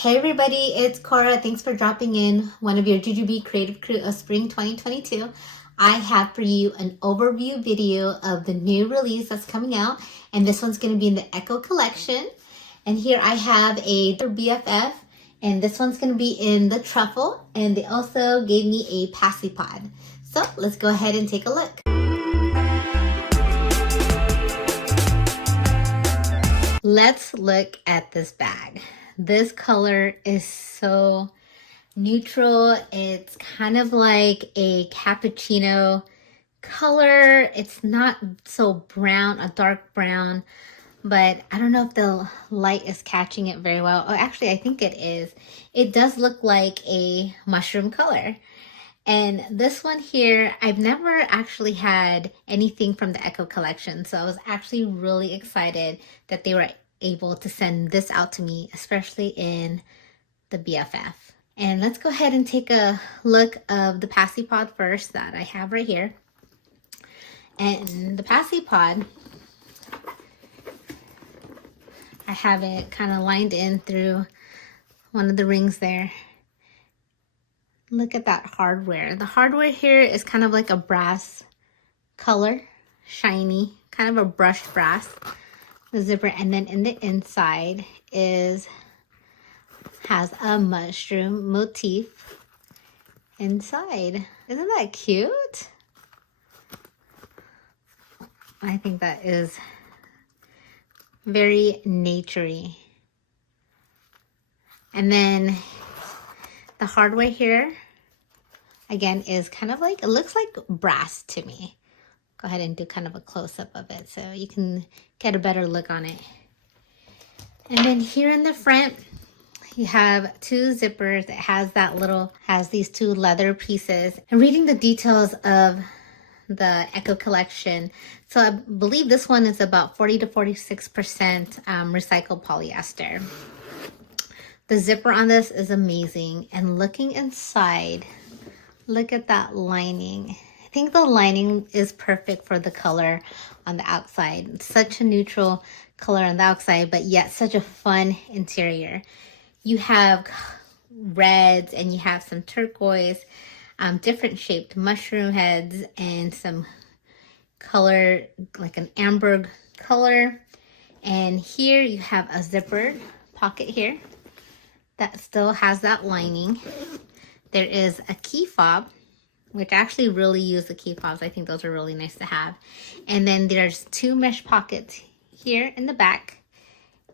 Hey everybody, it's Cora. Thanks for dropping in, one of your Jujube Creative Crew of Spring 2022. I have for you an overview video of the new release that's coming out, and this one's going to be in the Eco collection. And here I have a BFF, and this one's going to be in the Truffle, and they also gave me a Pacipod. So let's go ahead and take a look. Let's look at this bag. This color is so neutral. It's kind of like a cappuccino color. It's not so brown, a dark brown, but I don't know if the light is catching it very well. Oh, actually, I think it is. It does look like a mushroom color. And this one here, I've never actually had anything from the Eco collection, so I was actually really excited that they were able to send this out to me, especially in the BFF. And let's go ahead and take a look of the Pacipod first that I have right here. And the Pacipod, I have it kind of lined in through one of the rings there. Look at that hardware. The hardware here is kind of like a brass color, shiny, kind of a brushed brass. The zipper, and then in the inside has a mushroom motif inside. Isn't that cute? I think that is very naturey. And then the hardware here again is kind of like, it looks like brass to me. Go ahead and do kind of a close-up of it so you can get a better look on it. And then here in the front, you have two zippers. It has these two leather pieces. And reading the details of the Eco collection, so I believe this one is about 40 to 46% recycled polyester. The zipper on this is amazing. And looking inside, look at that lining. I think the lining is perfect for the color on the outside. It's such a neutral color on the outside, but yet such a fun interior. You have reds and you have some turquoise, different shaped mushroom heads, and some color like an amber color. And here you have a zipper pocket here that still has that lining. There is a key fob, which I actually really use the key fobs. I think those are really nice to have. And then there's two mesh pockets here in the back,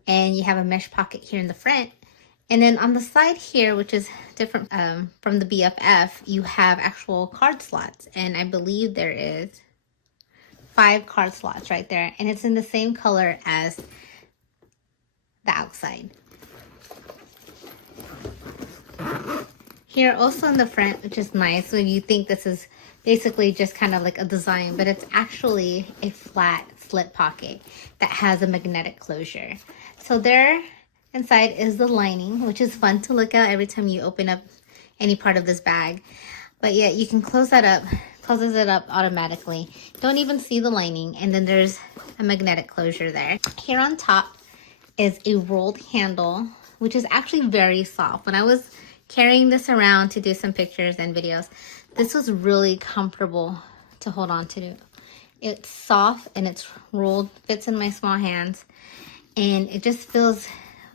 and you have a mesh pocket here in the front. And then on the side here, which is different from the BFF, you have actual card slots. And I believe there is 5 card slots right there. And it's in the same color as the outside. Here also in the front, which is nice, so you think this is basically just kind of like a design, but it's actually a flat slip pocket that has a magnetic closure. So there inside is the lining, which is fun to look at every time you open up any part of this bag. But yeah, you can close that up, closes it up automatically. Don't even see the lining, and then there's a magnetic closure there. Here on top is a rolled handle, which is actually very soft. When I was carrying this around to do some pictures and videos, this was really comfortable to hold on to. It's soft and it's rolled, fits in my small hands, and it just feels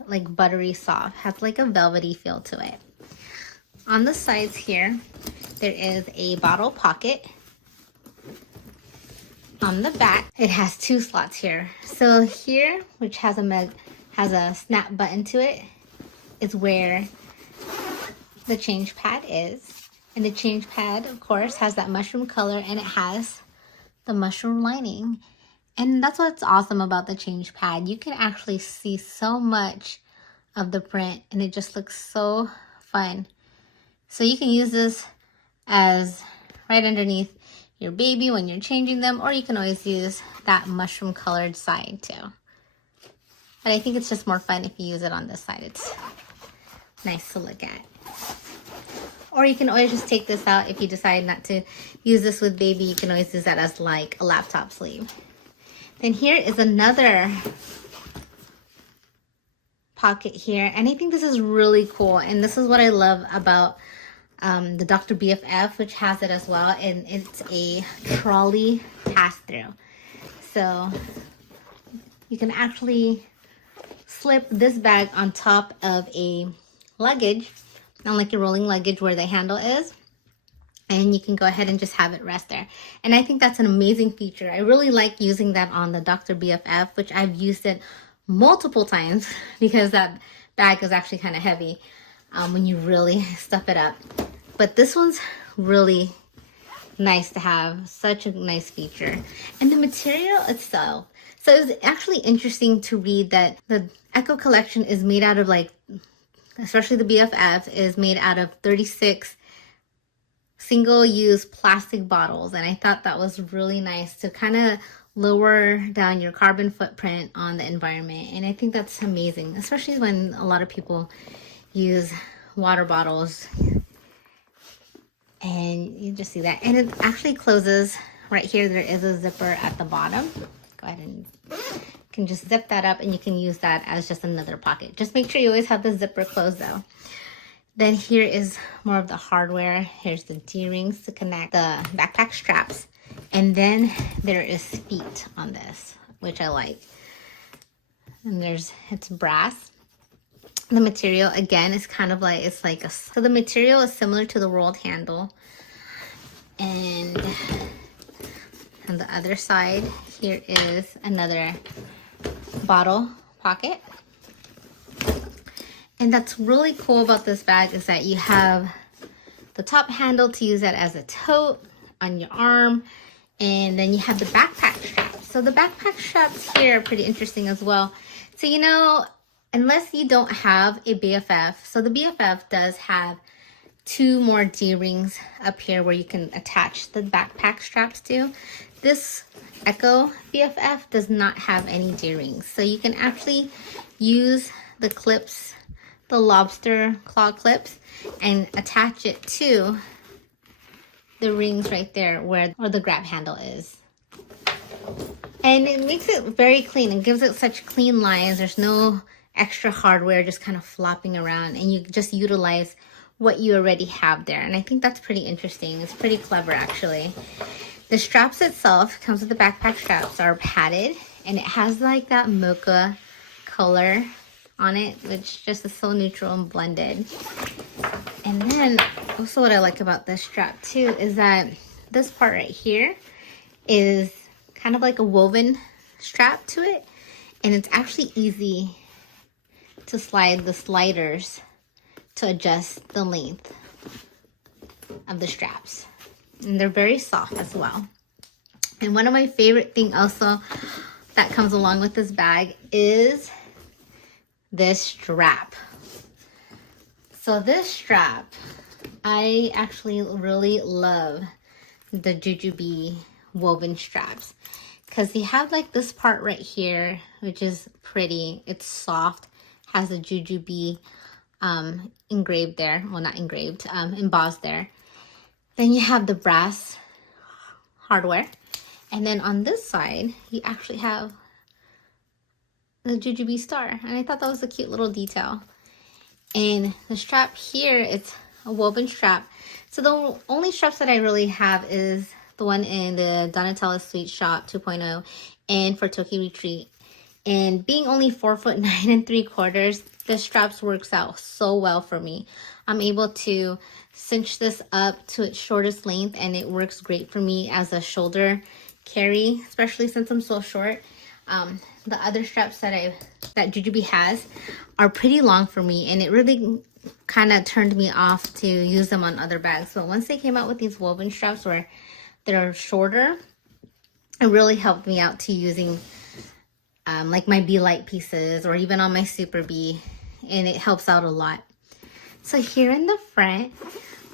like buttery soft, has like a velvety feel to it. On the sides here, there is a bottle pocket. On the back, it has 2 slots here. So here, which has a snap button to it, is where the change pad is. And the change pad, of course, has that mushroom color, and it has the mushroom lining. And that's what's awesome about the change pad. You can actually see so much of the print, and it just looks so fun. So you can use this as right underneath your baby when you're changing them, or you can always use that mushroom colored side too. But I think it's just more fun if you use it on this side. It's nice to look at. Or you can always just take this out if you decide not to use this with baby. You can always use that as like a laptop sleeve. Then here is another pocket here, and I think this is really cool, and this is what I love about the Dr. BFF, which has it as well, and it's a trolley pass-through. So you can actually slip this bag on top of a luggage, not like your rolling luggage where the handle is, and you can go ahead and just have it rest there. And I think that's an amazing feature. I really like using that on the Dr. BFF, which I've used it multiple times because that bag is actually kind of heavy when you really stuff it up. But this one's really nice to have, such a nice feature. And the material itself, so it was actually interesting to read that the Eco collection is made out of, like, especially the BFF is made out of 36 single-use plastic bottles, and I thought that was really nice to kind of lower down your carbon footprint on the environment. And I think that's amazing, especially when a lot of people use water bottles. And you just see that, and it actually closes right here. There is a zipper at the bottom. Go ahead and you can just zip that up, and you can use that as just another pocket. Just make sure you always have the zipper closed though. Then here is more of the hardware. Here's the D-rings to connect the backpack straps. And then there is feet on this, which I like. And it's brass. The material, again, is kind of like, so the material is similar to the rolled handle. And on the other side, here is another bottle pocket. And that's really cool about this bag is that you have the top handle to use it as a tote on your arm, and then you have the backpack straps. So the backpack straps here are pretty interesting as well. So, you know, unless you don't have a BFF, so the BFF does have 2 more D-rings up here where you can attach the backpack straps to. This Eco BFF does not have any D-rings. So you can actually use the clips, the lobster claw clips, and attach it to the rings right there where the grab handle is. And it makes it very clean and gives it such clean lines. There's no extra hardware just kind of flopping around, and you just utilize what you already have there. And I think that's pretty interesting. It's pretty clever actually. The straps itself comes with the backpack straps are padded, and it has like that mocha color on it, which just is so neutral and blended. And then also what I like about this strap too is that this part right here is kind of like a woven strap to it, and it's actually easy to slide the sliders to adjust the length of the straps. And they're very soft as well. And one of my favorite things also that comes along with this bag is this strap. So this strap, I actually really love the Jujube woven straps because you have like this part right here, which is pretty. It's soft, has a Jujube engraved there. Well, not engraved, embossed there. Then you have the brass hardware. And then on this side, you actually have the Jujube star. And I thought that was a cute little detail. And the strap here, it's a woven strap. So the only straps that I really have is the one in the Donatella Sweet Shop 2.0 and for Toki Retreat. And being only 4'9"3/4, the straps works out so well for me. I'm able to cinch this up to its shortest length, and it works great for me as a shoulder carry, especially since I'm so short. The other straps that Jujube has are pretty long for me, and it really kind of turned me off to use them on other bags. But once they came out with these woven straps where they're shorter, it really helped me out to using like my Be Light pieces or even on my Super B, and it helps out a lot. So here in the front,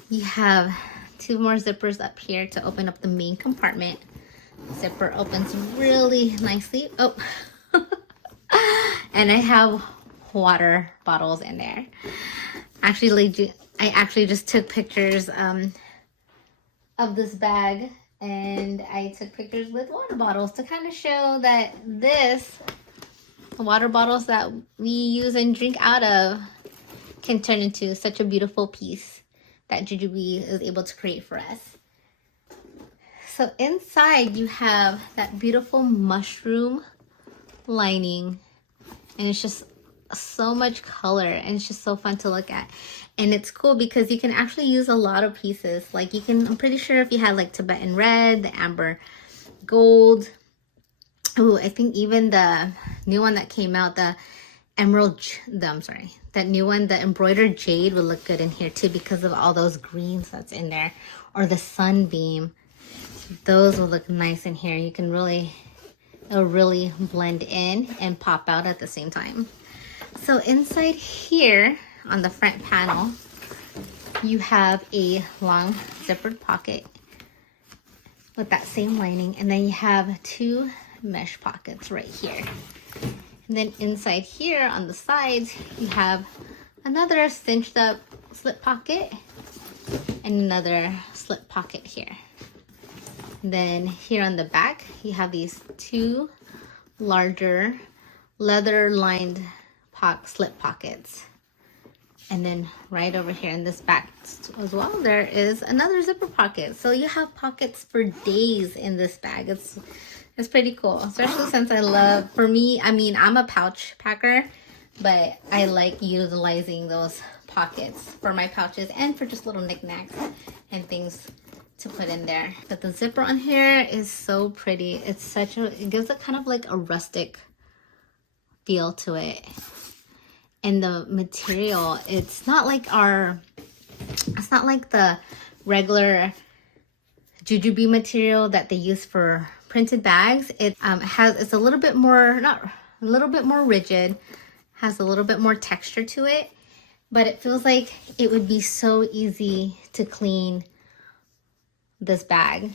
you have 2 more zippers up here to open up the main compartment. Zipper opens really nicely. Oh, and I have water bottles in there. Actually, I actually just took pictures of this bag, and I took pictures with water bottles to kind of show that this water bottles that we use and drink out of can turn into such a beautiful piece that Jujube is able to create for us. So inside you have that beautiful mushroom lining, and it's just so much color, and it's just so fun to look at. And it's cool because you can actually use a lot of pieces. Like you can, I'm pretty sure if you had like Tibetan red, the amber gold, oh, I think even the new one that came out, the emerald, that new one, the embroidered jade would look good in here too because of all those greens that's in there. Or the sunbeam, those will look nice in here. You can really, it'll really blend in and pop out at the same time. So inside here on the front panel, you have a long zippered pocket with that same lining, and then you have 2 mesh pockets right here. And then inside here on the sides, you have another cinched up slip pocket and another slip pocket here. And then here on the back, you have these 2 larger leather lined slip pockets. And then right over here in this back as well, there is another zipper pocket. So you have pockets for days in this bag. It's pretty cool, especially since I love, for me, I mean, I'm a pouch packer, but I like utilizing those pockets for my pouches and for just little knickknacks and things to put in there. But the zipper on here is so pretty. It's such a, it gives it kind of like a rustic feel to it. And the material, it's not like the regular Jujube material that they use for printed bags. It's a little bit more, not a little bit more rigid, has a little bit more texture to it, but it feels like it would be so easy to clean this bag,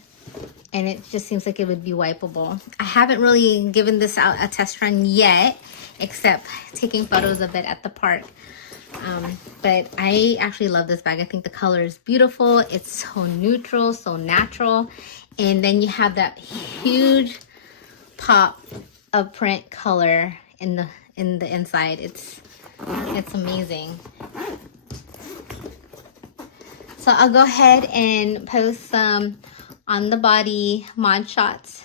and it just seems like it would be wipeable. I haven't really given this out a test run yet, except taking photos of it at the park. But I actually love this bag. I think the color is beautiful. It's so neutral, so natural. And then you have that huge pop of print color in the inside. It's amazing. So I'll go ahead and post some on the body mod shots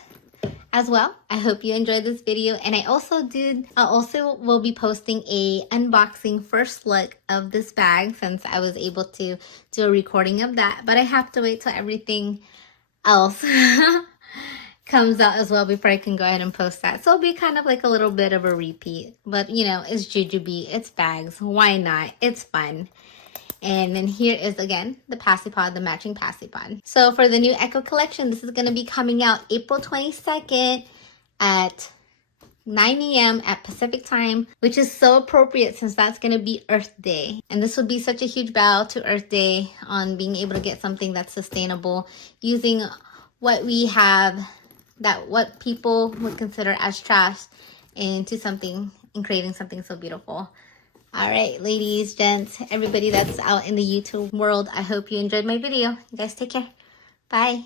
as well. I hope you enjoyed this video, and I also will be posting a unboxing first look of this bag, since I was able to do a recording of that, but I have to wait till everything else comes out as well before I can go ahead and post that. So it'll be kind of like a little bit of a repeat, but you know, it's Jujube, it's bags, why not? It's fun. And then here is, again, the Pacipod, the matching Pacipod. So for the new Eco collection, this is going to be coming out April 22nd at 9 a.m. at Pacific time, which is so appropriate since that's going to be Earth Day. And this would be such a huge bow to Earth Day on being able to get something that's sustainable, using what we have, that what people would consider as trash, into something and creating something so beautiful. All right, ladies, gents, everybody that's out in the YouTube world, I hope you enjoyed my video. You guys take care. Bye.